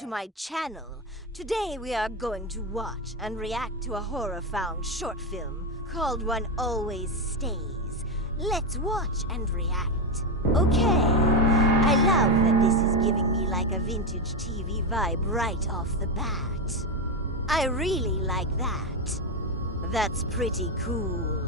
to my channel. Today we are going to watch and react to a horror-found short film called One Always Stays. Let's watch and react. Okay, I love that this is giving me like a vintage TV vibe right off the bat. I really like that. That's pretty cool.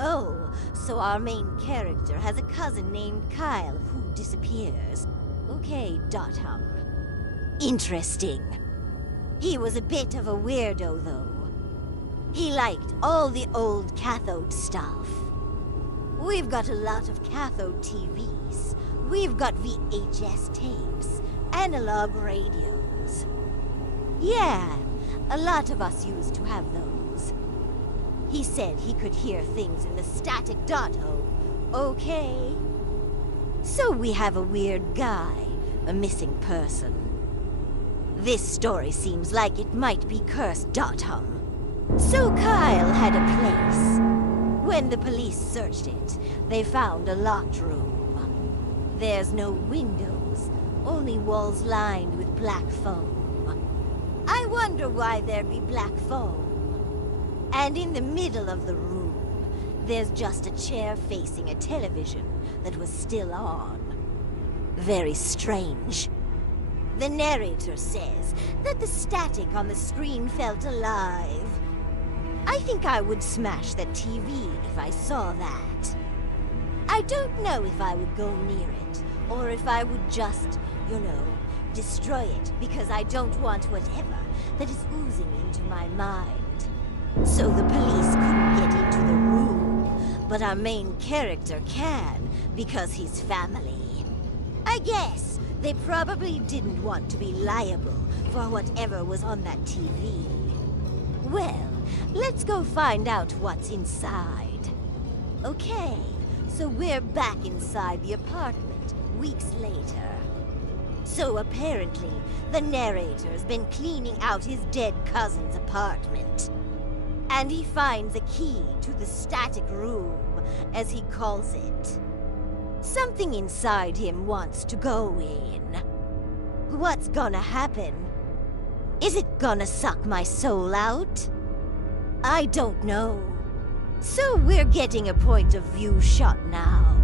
Oh, so our main character has a cousin named Kyle who disappears. Okay, Hum. Interesting. He was a bit of a weirdo, though. He liked all the old cathode stuff. We've got a lot of cathode TVs. We've got VHS tapes, analog radios. Yeah, a lot of us used to have those. He said he could hear things in the static .o. Okay. So we have a weird guy, a missing person. This story seems like it might be cursed .hum. So Kyle had a place. When the police searched it, they found a locked room. There's no windows, only walls lined with black foam. I wonder why there'd be black foam. And in the middle of the room, there's just a chair facing a television that was still on. Very strange. The narrator says that the static on the screen felt alive. I think I would smash that TV if I saw that. I don't know if I would go near it, or if I would just, destroy it because I don't want whatever that is oozing into my mind. So the police couldn't get into the room, but our main character can because he's family. I guess they probably didn't want to be liable for whatever was on that TV. Well, let's go find out what's inside. Okay, so we're back inside the apartment weeks later. So apparently, the narrator's been cleaning out his dead cousin's apartment. And he finds a key to the static room, as he calls it. Something inside him wants to go in. What's gonna happen? Is it gonna suck my soul out? I don't know. So we're getting a point of view shot now.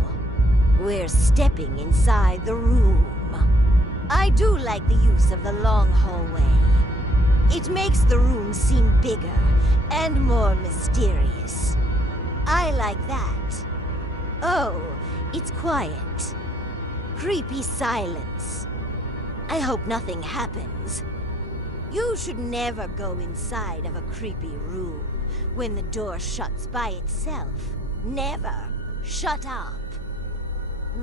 We're stepping inside the room. I do like the use of the long hallway. It makes the room seem bigger and more mysterious. I like that. Oh, it's quiet. Creepy silence. I hope nothing happens. You should never go inside of a creepy room when the door shuts by itself. Never. Shut up.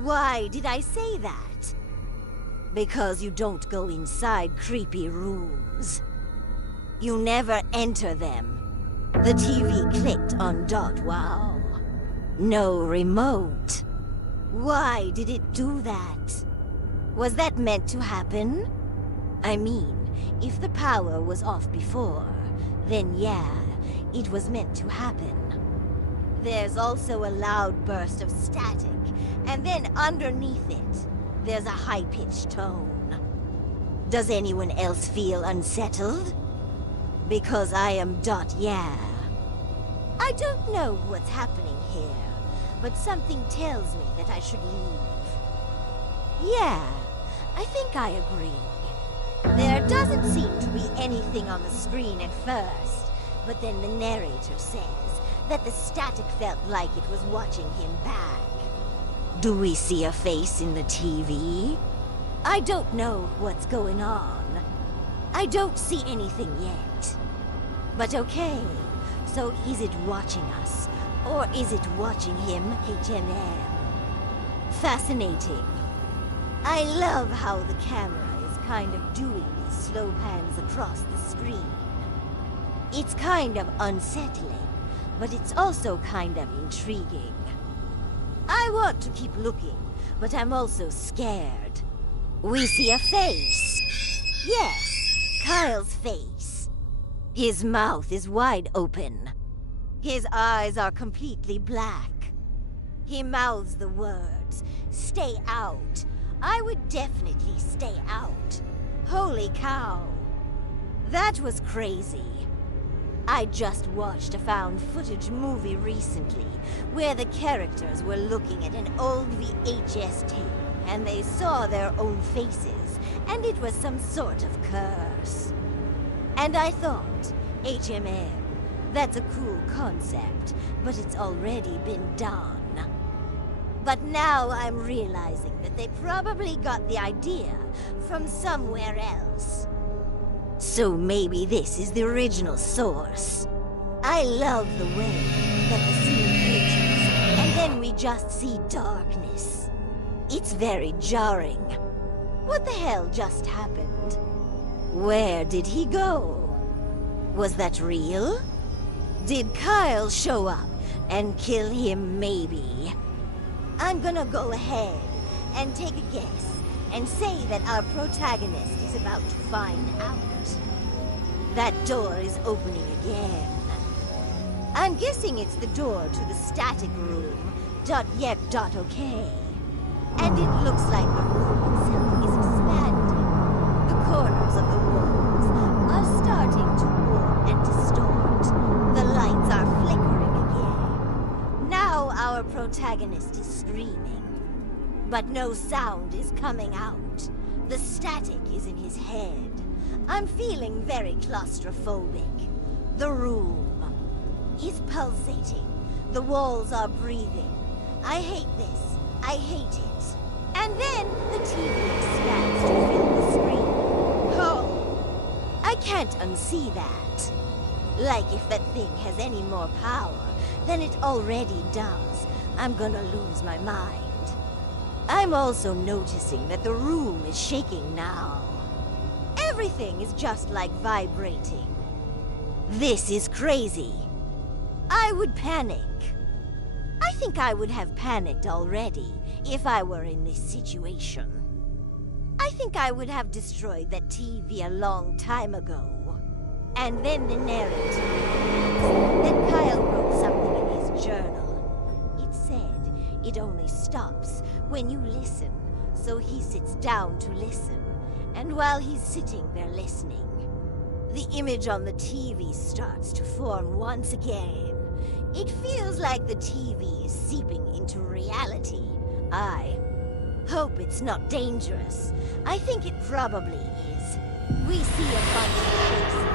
Why did I say that? Because you don't go inside creepy rooms. You never enter them. The TV clicked on .wow. No remote. Why did it do that? Was that meant to happen? I mean, if the power was off before, then yeah, it was meant to happen. There's also a loud burst of static, and then underneath it, there's a high-pitched tone. Does anyone else feel unsettled? Because I am yeah. I don't know what's happening here, but something tells me that I should leave. Yeah, I think I agree. There doesn't seem to be anything on the screen at first, but then the narrator says that the static felt like it was watching him back. Do we see a face in the TV? I don't know what's going on. I don't see anything yet. But okay, so is it watching us, or is it watching him, HMM? Fascinating. I love how the camera is kind of doing these slow pans across the screen. It's kind of unsettling, but it's also kind of intriguing. I want to keep looking, but I'm also scared. We see a face. Yes, Kyle's face. His mouth is wide open. His eyes are completely black. He mouths the words, "Stay out." I would definitely stay out. Holy cow. That was crazy. I just watched a found footage movie recently where the characters were looking at an old VHS tape and they saw their own faces, and it was some sort of curse. And I thought, HMM, that's a cool concept, but it's already been done. But now I'm realizing that they probably got the idea from somewhere else. So maybe this is the original source. I love the way that the scene glitches, and then we just see darkness. It's very jarring. What the hell just happened? Where did he go? Was that real? Did Kyle show up and kill him maybe? I'm gonna go ahead and take a guess and say that our protagonist is about to find out. That door is opening again. I'm guessing it's the door to the static room. .yep.ok. And it looks like the room itself is expanding. The corners of the walls are starting to warp and distort. The lights are flickering again. Now our protagonist is screaming. But no sound is coming out. The static is in his head. I'm feeling very claustrophobic. The room is pulsating. The walls are breathing. I hate this. I hate it. And then the TV expands to fill the screen. Oh, I can't unsee that. Like if that thing has any more power than it already does, I'm gonna lose my mind. I'm also noticing that the room is shaking now. Everything is just like vibrating. This is crazy. I would panic. I think I would have panicked already if I were in this situation. I think I would have destroyed that TV a long time ago. And then the narrator that Kyle wrote something in his journal. It said it only stops when you listen, so he sits down to listen. And while he's sitting there listening, the image on the TV starts to form once again. It feels like the TV is seeping into reality. I hope it's not dangerous. I think it probably is. We see a bunch of faces.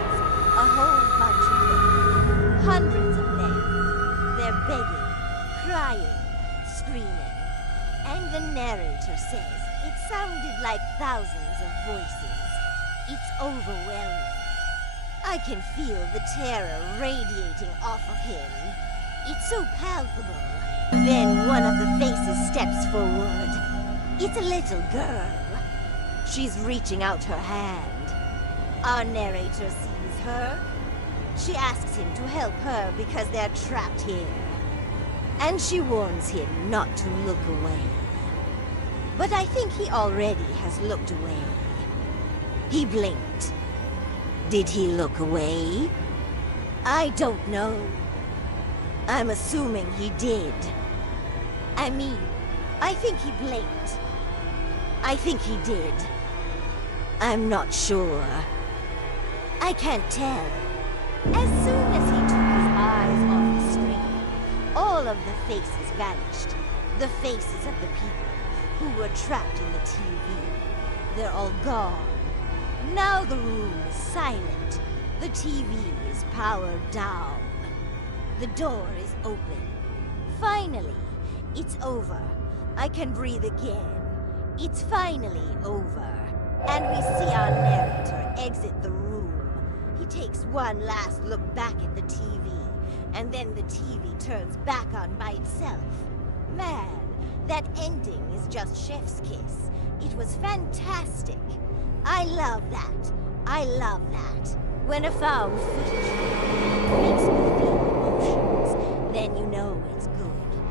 A whole bunch of them. Hundreds of them. They're begging, crying, screaming. And the narrator says it sounded like thousands of voices. It's overwhelming. I can feel the terror radiating off of him. It's so palpable. Then one of the faces steps forward. It's a little girl. She's reaching out her hand. Our narrator sees her. She asks him to help her because they're trapped here. And she warns him not to look away. But I think he already has looked away. He blinked. Did he look away? I don't know. I'm assuming he did. I mean, I think he blinked. I think he did. I'm not sure. I can't tell. As soon as he took his eyes off the screen, all of the faces vanished. The faces of the people who were trapped in the TV. They're all gone. Now the room is silent. The TV is powered down. The door is open. Finally, it's over. I can breathe again. It's finally over. And we see our narrator exit the room. He takes one last look back at the TV, and then the TV turns back on by itself. Man, that ending is just chef's kiss. It was fantastic. I love that. I love that. When a found footage makes me feel emotions, then you know it's good.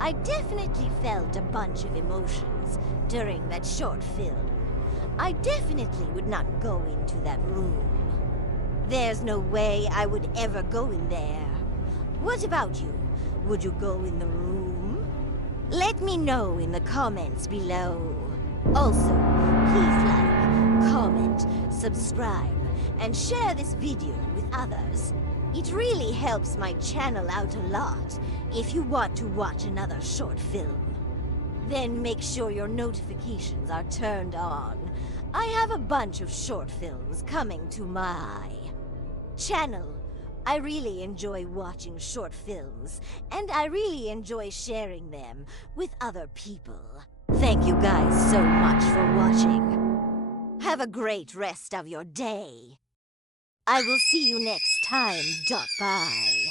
I definitely felt a bunch of emotions during that short film. I definitely would not go into that room. There's no way I would ever go in there. What about you? Would you go in the room? Let me know in the comments below. Also, please like, comment, subscribe, and share this video with others. It really helps my channel out a lot if you want to watch another short film. Then make sure your notifications are turned on. I have a bunch of short films coming to my channel. I really enjoy watching short films, and I really enjoy sharing them with other people. Thank you guys so much for watching. Have a great rest of your day. I will see you next time. Bye.